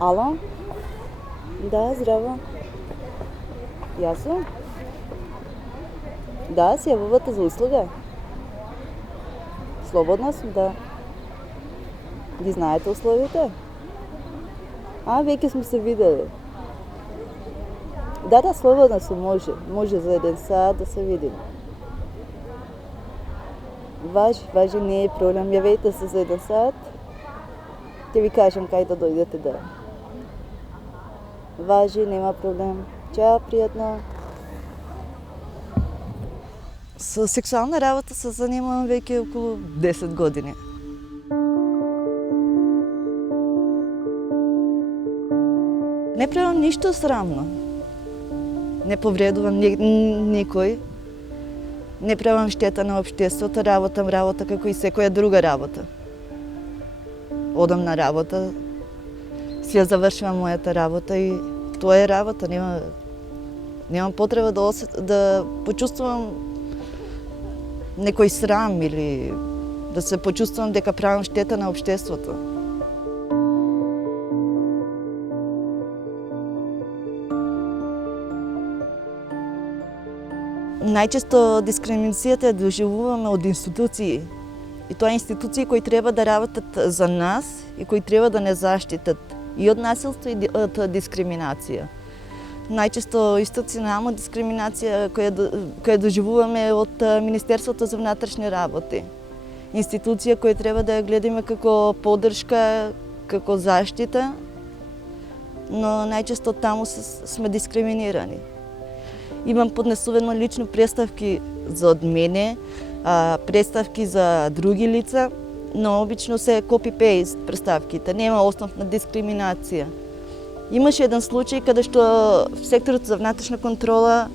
Ало? Да, здраво. Јасно? Да, се јавувате за услуга. Слободна сум, да. Ги знаете условите? Веќе сме се видели. Да, слободна сум, може. Може за 1 сат да се видим. Важи, не е проблем. Јавете се за 1 сат. Ќе ви кажам кај да дојдете, да. Важи, нема проблем. Чао, пријатно. Со сексуална работа се занимавам веќе околу 10 години. Не правам ништо срамно. Не повредувам никој. Не правам штета на општеството, работам работа како и секоја друга работа. Одам на работа, си ја завршувам мојата работа и тоа е работа. Немам потреба да почувствувам некој срам или да се почувствувам дека правам штета на општеството. Најчесто дискриминацијата ја доживуваме од институции. И тоа институции кои треба да работат за нас и кои треба да не заштитат и од насилство и од дискриминација. Најчесто институционална дискриминација која доживуваме од Министерството за внатрешни работи. Институција која треба да ја гледаме како поддршка, како заштита, но најчесто таму сме дискриминирани. Имам поднесувано лично представки за од мене, представки за други лица, но обично се копи-пейст представките, нема основ на дискриминација. Имаше еден случај каде што секторот за внатрешна контрола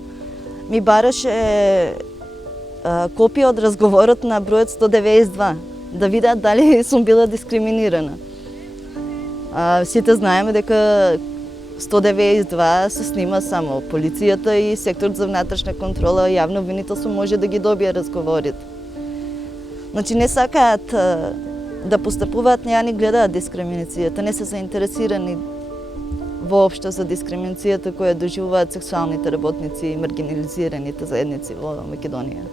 ми бараше копија од разговорот на бројот 192, да видат дали сум била дискриминирана. Сите знаеме дека 192 се снима само полицијата и секторот за внатрешна контрола, јавно обвинителство може да ги добие разговорите. Значи не сакаат да постапуваат, не ја ни гледаат дискриминацијата, не се заинтересирани воопшто за дискриминацијата која доживуваат сексуалните работници и маргинализираните заедници во Македонија.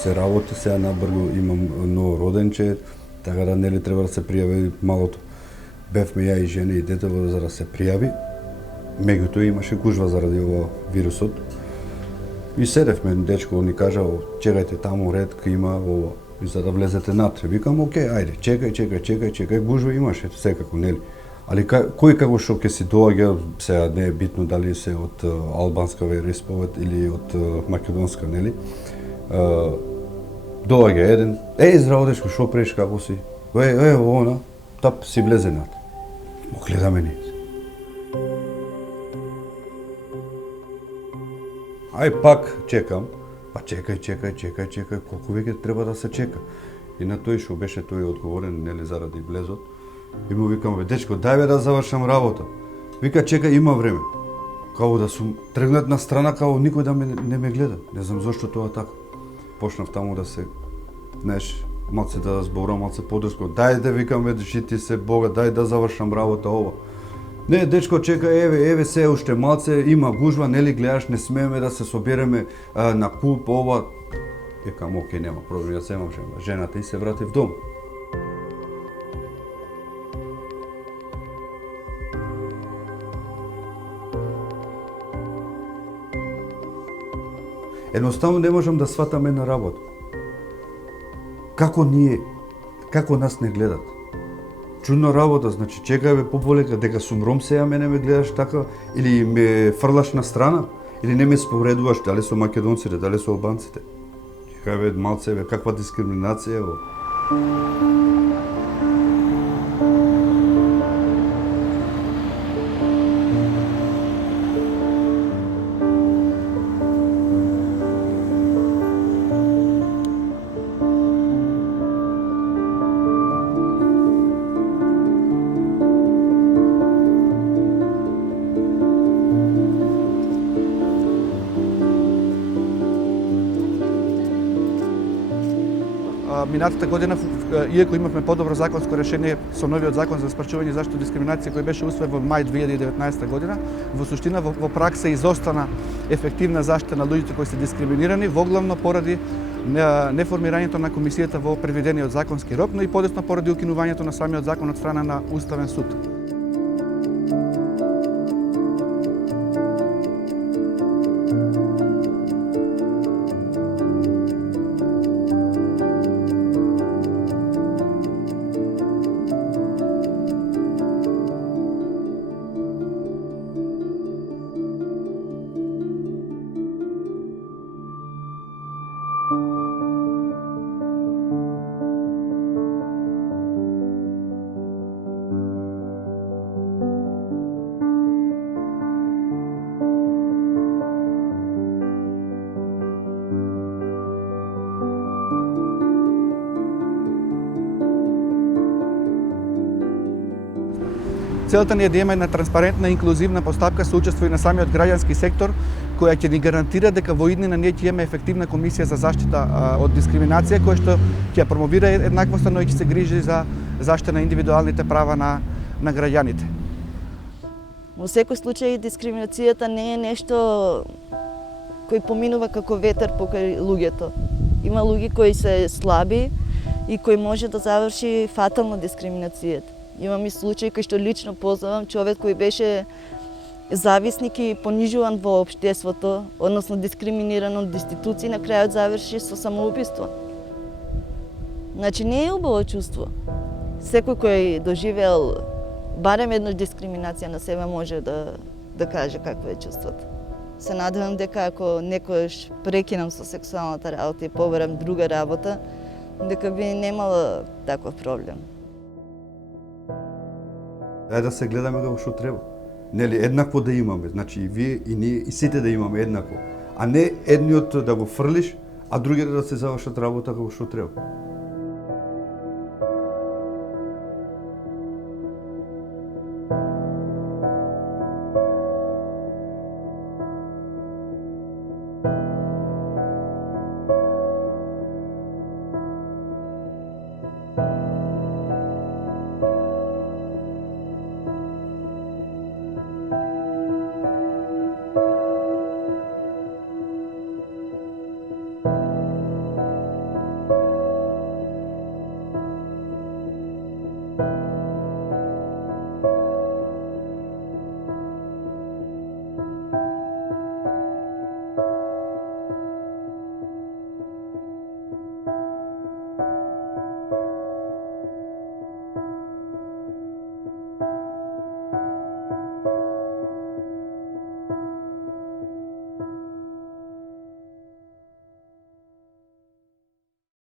Се работи сега набрзо, имам ново роденче, така да нели треба да се пријави малото. Бевме ја и жена и детево за да се пријави. Меѓутоа имаше гужва заради ова вирусот. И седевме, дечко ни кажа, чекајте таму ред, има ова, и за да влезете натре. Викам, окей, ајде, чекај, гужва имаше, секако, нели. Али кој како што ќе си доаѓа, сега не е битно дали се од албанска вероисповед или од македонска, нели. Доаѓа еден, здраво дечко, шо преш, како си? Она, тап си влезе натре. Мо гледаме ние. Пак чекам, чекај, колку веќе треба да се чека. И на тој што беше тој одговорен, нели, заради влезот, и му викам, дечко, дај да завршам работа. Вика, чекај, има време. Као да сум тргнат на страна, као никој да не ме гледа. Не знам зошто тоа така. Почнав таму да се, знаеш, малце да зборам, малце подрско. Дај да викам, жити се Бога, дај да завршам работа ова. Не, дечко, чекај, еве се уште малце, има гужва, нели гледаш, не смееме да се собереме на куп, ова. Викам, окей, нема проблем, ја земам жената и се вратив дом. Едноставно не можам да сватам една работа. Како нас не гледат? Чудна работа, значи чекај бе поболека, дека сум ром сега мене ме гледаш така, или ме фрлаш на страна, или не ме споредуваш дали со македонците, дали со албанците. Чекај бе малце, бе, каква дискриминација е ово. минатата година, иако имавме подобро законско решение со новиот закон за спречување и заштита од дискриминација кој беше усвоен во мај 2019 година, во суштина во пракса изостана ефективна заштита на луѓето кои се дискриминирани, воглавно поради неформирањето на комисијата во предвидениот законски рок, но и подоцна поради укинувањето на самиот закон од страна на Уставен суд. Целта ни е да имаме една транспарентна и инклузивна постапка со учество и на самиот граѓански сектор, која ќе ни гарантира дека во иднина ние ќе имаме ефективна комисија за заштита од дискриминација, која што ќе промовира еднаквоста, но и ќе се грижи за заштита на индивидуалните права на граѓаните. Во секој случај дискриминацијата не е нешто кој поминува како ветер покрај луѓето. Има луѓе кои се слаби и кои може да заврши фатално дискриминацијата. Имам и случај кој што лично познавам, човек кој беше зависник и понижуван во општеството, односно дискриминиран од институции, на крајот заврши со самоубиство. Значи не е убаво чувство. Секој кој доживеал барем еднаш дискриминација на себе може да каже какво е чувството. Се надевам дека ако некојаш прекинам со сексуалната работа и поберам друга работа, дека би немала таков проблем. Дај да се гледаме како што треба. Нели, еднакво да имаме, значи и вие и ние и сите да имаме еднакво, а не едниот да го фрлиш, а другите да се завршат работа како што треба.